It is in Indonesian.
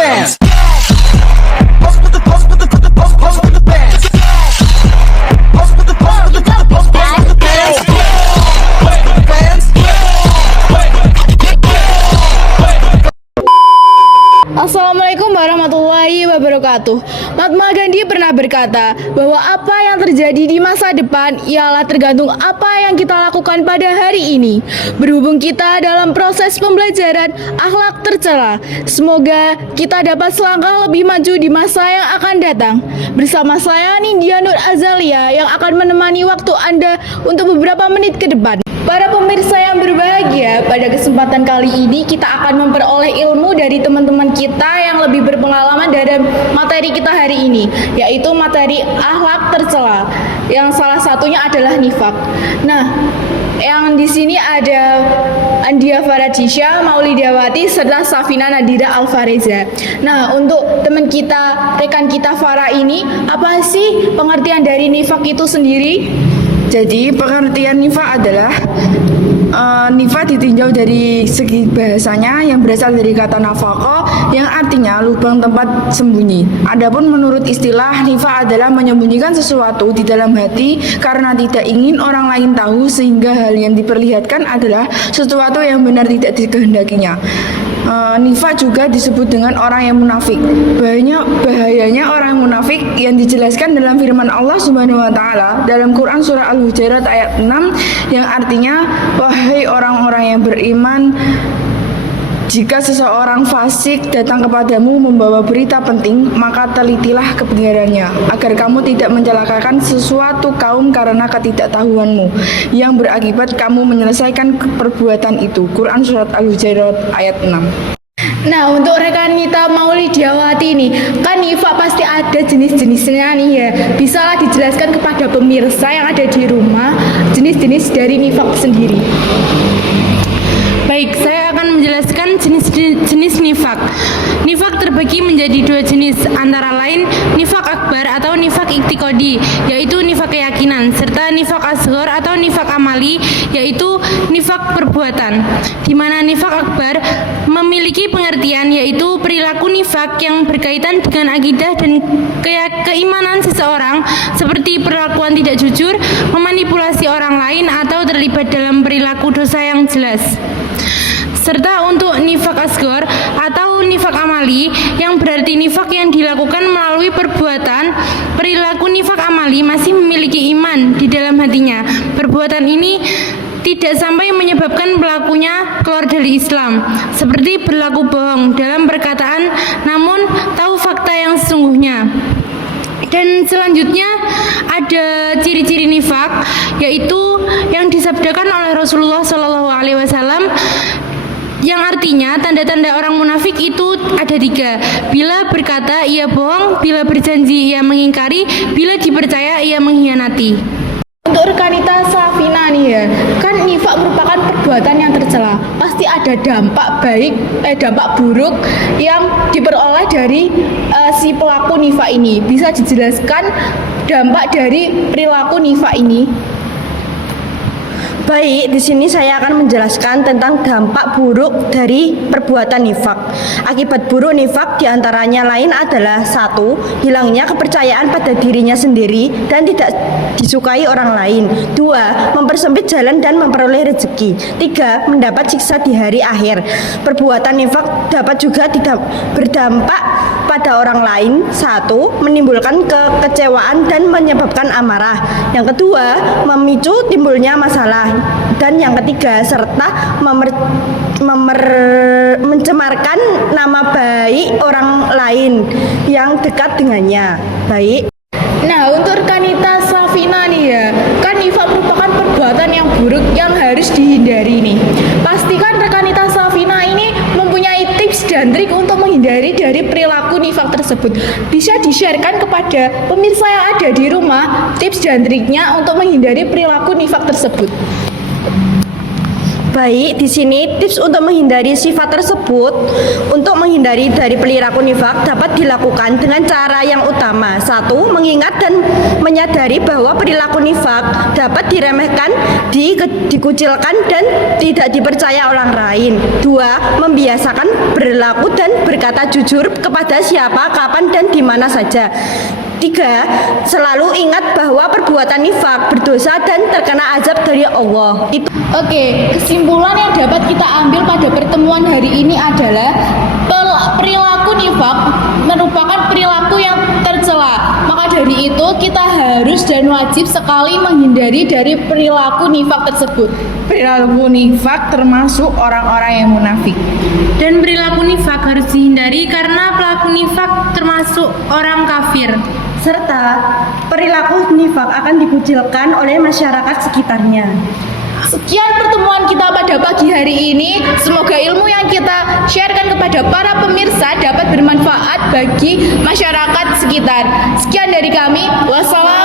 fans. Assalamualaikum warahmatullahi wabarakatuh. Mahatma Gandhi pernah berkata bahwa apa yang terjadi di masa depan ialah tergantung apa yang kita lakukan pada hari ini. Berhubung kita dalam proses pembelajaran akhlak tercela, semoga kita dapat selangkah lebih maju di masa yang akan datang. Bersama saya Nindya Nur Azalia yang akan menemani waktu Anda untuk beberapa menit ke depan. Para pemirsa yang berbahagia, pada kesempatan kali ini kita akan memperoleh ilmu dari teman-teman kita yang lebih berpengalaman dalam materi kita hari ini, yaitu materi akhlak tercela, yang salah satunya adalah nifak. Nah, yang di sini ada Andia Faradisha, Maulidawati, serta Safina Nadira Alfareza. Nah, untuk teman kita, rekan kita Farah ini, apa sih pengertian dari nifak itu sendiri? Jadi pengertian nifak adalah nifak ditinjau dari segi bahasanya yang berasal dari kata nafaqah yang artinya lubang tempat sembunyi. Adapun menurut istilah, nifak adalah menyembunyikan sesuatu di dalam hati karena tidak ingin orang lain tahu sehingga hal yang diperlihatkan adalah sesuatu yang benar tidak dikehendakinya. Nifak juga disebut dengan orang yang munafik. Bahayanya orang munafik yang dijelaskan dalam firman Allah Subhanahu wa taala dalam Quran surah Al-Hujurat ayat 6 yang artinya, wahai orang-orang yang beriman, jika seseorang fasik datang kepadamu membawa berita penting, maka telitilah kebenarannya, agar kamu tidak mencelakakan sesuatu kaum karena ketidaktahuanmu, yang berakibat kamu menyelesaikan perbuatan itu. Quran Surat Al-Hujurat ayat 6. Nah, untuk rekan kita Maulidawati nih, kan nifak pasti ada jenis-jenisnya nih ya. Bisalah dijelaskan kepada pemirsa yang ada di rumah jenis-jenis dari nifak sendiri. Baik, saya akan menjelaskan jenis nifak. Nifak terbagi menjadi dua jenis, antara lain nifak akbar atau nifak iktikodi, yaitu nifak keyakinan, serta nifak asghar atau nifak amali, yaitu nifak perbuatan. Di mana nifak akbar memiliki pengertian yaitu perilaku nifak yang berkaitan dengan akidah dan keimanan seseorang, seperti perlakuan tidak jujur, memanipulasi orang lain, atau terlibat dalam perilaku dosa yang jelas. Serta untuk nifak asghar atau nifak amali yang berarti nifak yang dilakukan melalui perbuatan. Perilaku nifak amali masih memiliki iman di dalam hatinya. Perbuatan ini tidak sampai menyebabkan pelakunya keluar dari Islam, seperti berlaku bohong dalam perkataan namun tahu fakta yang sesungguhnya. Dan selanjutnya ada ciri-ciri nifak, yaitu yang disabdakan oleh Rasulullah SAW, yang artinya tanda-tanda orang munafik itu ada 3. Bila berkata ia bohong, bila berjanji ia mengingkari, bila dipercaya ia mengkhianati. Untuk rekanita Safina nih ya, kan nifak merupakan perbuatan yang tercela. Pasti ada dampak buruk yang diperoleh dari si pelaku nifak ini. Bisa dijelaskan dampak dari perilaku nifak ini? Baik, di sini saya akan menjelaskan tentang dampak buruk dari perbuatan nifak. Akibat buruk nifak diantaranya lain adalah 1. Hilangnya kepercayaan pada dirinya sendiri dan tidak disukai orang lain. 2. Mempersempit jalan dan memperoleh rezeki. 3. Mendapat siksa di hari akhir. Perbuatan nifak dapat juga tidak berdampak pada orang lain. 1. Menimbulkan kekecewaan dan menyebabkan amarah. Yang kedua, memicu timbulnya masalah. Dan yang ketiga, serta mencemarkan nama baik orang lain yang dekat dengannya. Baik. Nah, untuk rekanita Safina nih ya, kan nifak merupakan perbuatan yang buruk yang harus dihindari nih. Pastikan rekanita Safina ini mempunyai tips dan trik untuk menghindari dari perilaku nifak tersebut. Bisa di-sharekan kepada pemirsa yang ada di rumah tips dan triknya untuk menghindari perilaku nifak tersebut. Baik, di sini tips untuk menghindari sifat tersebut. Untuk menghindari dari perilaku nifak dapat dilakukan dengan cara yang utama. 1. Mengingat dan menyadari bahwa perilaku nifak dapat diremehkan, dikucilkan dan tidak dipercaya orang lain. 2. Membiasakan berlaku dan berkata jujur kepada siapa, kapan dan di mana saja. 3. Selalu ingat bahwa perbuatan nifak berdosa dan terkena azab dari Allah. Oke, kesimpulan yang dapat kita ambil pada pertemuan hari ini adalah perilaku nifak merupakan perilaku yang tercela. Maka dari itu kita harus dan wajib sekali menghindari dari perilaku nifak tersebut. Perilaku nifak termasuk orang-orang yang munafik. Dan perilaku nifak harus dihindari karena pelaku nifak termasuk orang kafir. Serta perilaku nifak akan dikucilkan oleh masyarakat sekitarnya. Sekian pertemuan kita pada pagi hari ini. Semoga ilmu yang kita sharekan kepada para pemirsa dapat bermanfaat bagi masyarakat sekitar. Sekian dari kami. Wassalamualaikum.